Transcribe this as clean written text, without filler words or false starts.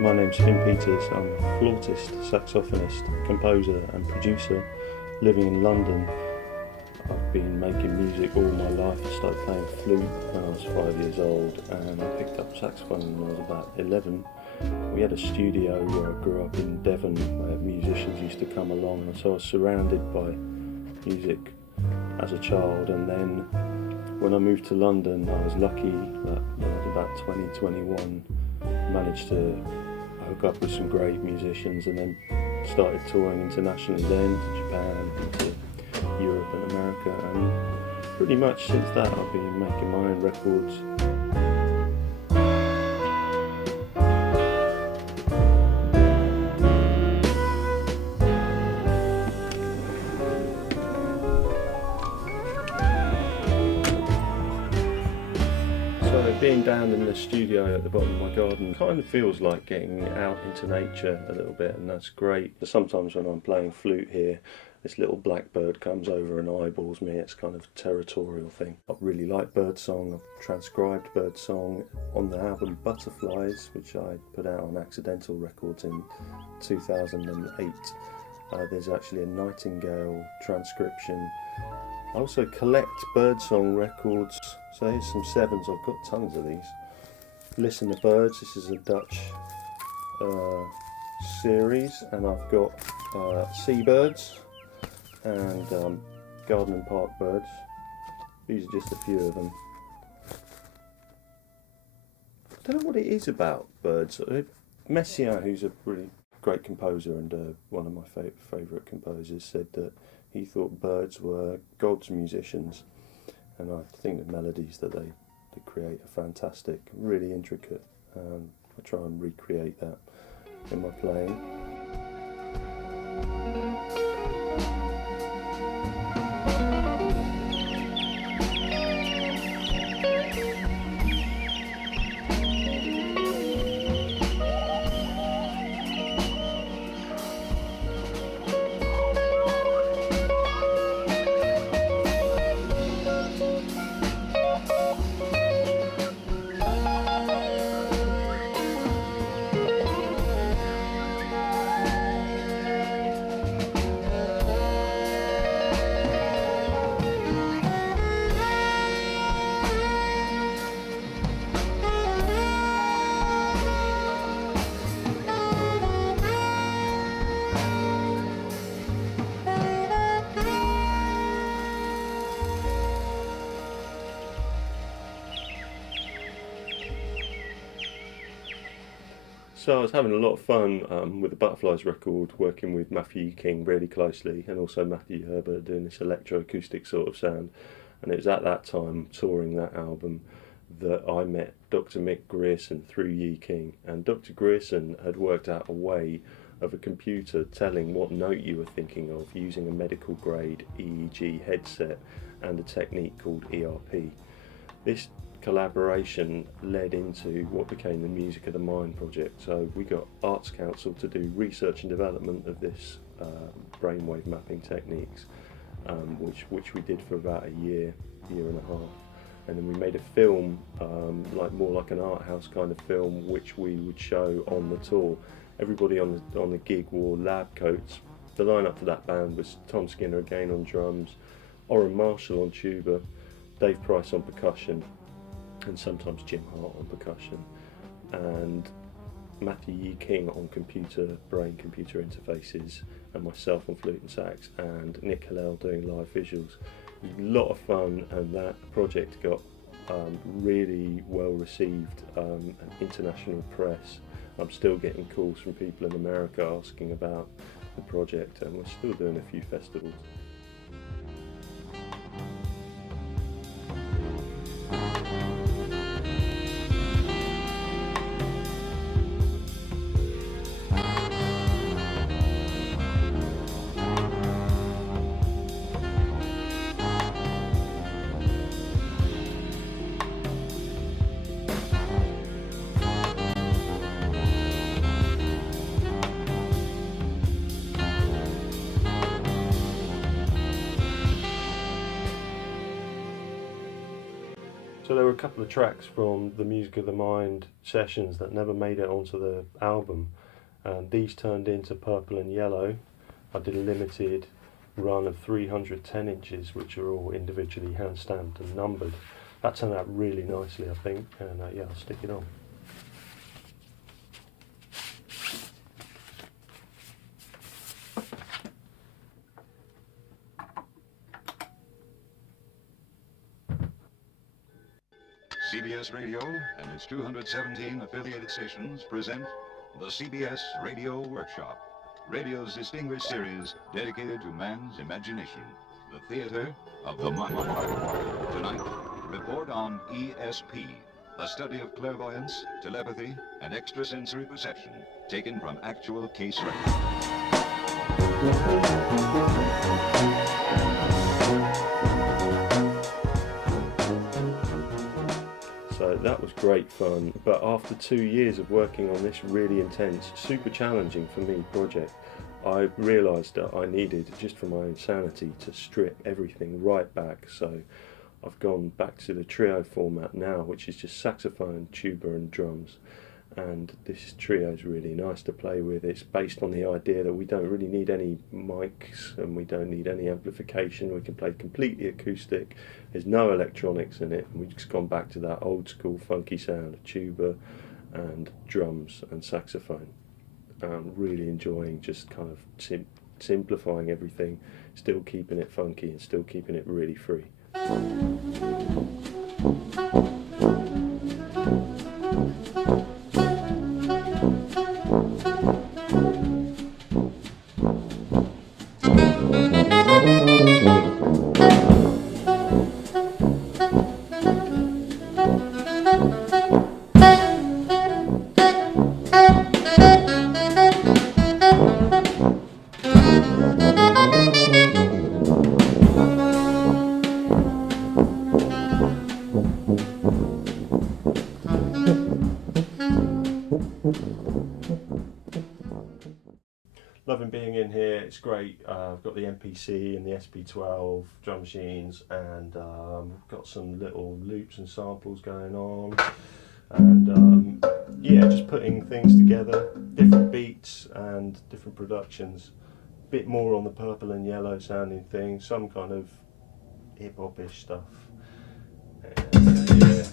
My name's Peters. I'm a flautist, saxophonist, composer and producer living in London. I've been making music all my life. I started playing flute when I was 5 years old, and I picked up saxophone when I was about 11. We had a studio where I grew up in Devon where musicians used to come along, and so I was surrounded by music as a child. And then when I moved to London, I was lucky that when I was about 20, 21, managed to hook up with some great musicians, and then started touring internationally then to Japan, into Europe and America, and pretty much since that I've been making my own records. So being down in the studio at the bottom of my garden kind of feels like getting out into nature a little bit, and that's great. Sometimes when I'm playing flute here, this little black bird comes over and eyeballs me. It's kind of a territorial thing. I really like birdsong. I've transcribed birdsong on the album Butterflies, which I put out on Accidental Records in 2008. There's actually a nightingale transcription. I also collect birdsong records. So here's some sevens. I've got tons of these. Listen to Birds. This is a Dutch series, and I've got Seabirds and Garden and Park Birds. These are just a few of them. I don't know what it is about birds. Messiaen, who's a really great composer and one of my favourite composers, said that he thought birds were God's musicians, and I think the melodies that they create are fantastic, really intricate. I try and recreate that in my playing. So I was having a lot of fun with the Butterflies record, working with Matthew King really closely, and also Matthew Herbert, doing this electroacoustic sort of sound. And it was at that time, touring that album, that I met Dr. Mick Grierson through Yi King. And Dr. Grierson had worked out a way of a computer telling what note you were thinking of using a medical grade EEG headset and a technique called ERP. This collaboration led into what became the Music of the Mind project. So we got Arts Council to do research and development of this brainwave mapping techniques, which we did for about a year and a half, and then we made a film, more like an art house kind of film, which we would show on the tour. Everybody on the gig wore lab coats. The lineup for that band was Tom Skinner again on drums, Orrin Marshall on tuba, Dave Price on percussion, and sometimes Jim Hart on percussion, and Matthew Yi King on brain-computer interfaces, and myself on flute and sax, and Nick Hillel doing live visuals. It was a lot of fun, and that project got really well received, and international press. I'm still getting calls from people in America asking about the project, and we're still doing a few festivals. So there were a couple of tracks from the Music of the Mind sessions that never made it onto the album, and these turned into Purple and Yellow. I did a limited run of 310 inches, which are all individually hand stamped and numbered. That turned out really nicely, I think, and yeah, I'll stick it on. CBS Radio and its 217 affiliated stations present the CBS Radio Workshop, radio's distinguished series dedicated to man's imagination, the theater of the mind. Tonight, report on ESP, a study of clairvoyance, telepathy, and extrasensory perception taken from actual case records. So that was great fun, but after 2 years of working on this really intense, super challenging for me project, I realised that I needed, just for my own sanity, to strip everything right back. So I've gone back to the trio format now, which is just saxophone, tuba and drums. And this trio is really nice to play with. It's based on the idea that we don't really need any mics and we don't need any amplification. We can play completely acoustic. There's no electronics in it. And we've just gone back to that old school funky sound of tuba and drums and saxophone. I'm really enjoying just kind of simplifying everything, still keeping it funky and still keeping it really free. Loving being in here, it's great. I've got the MPC and the SP12 drum machines, and got some little loops and samples going on, and yeah, just putting things together, different beats and different productions, bit more on the Purple and Yellow sounding thing, some kind of hip-hop-ish stuff, and, yeah.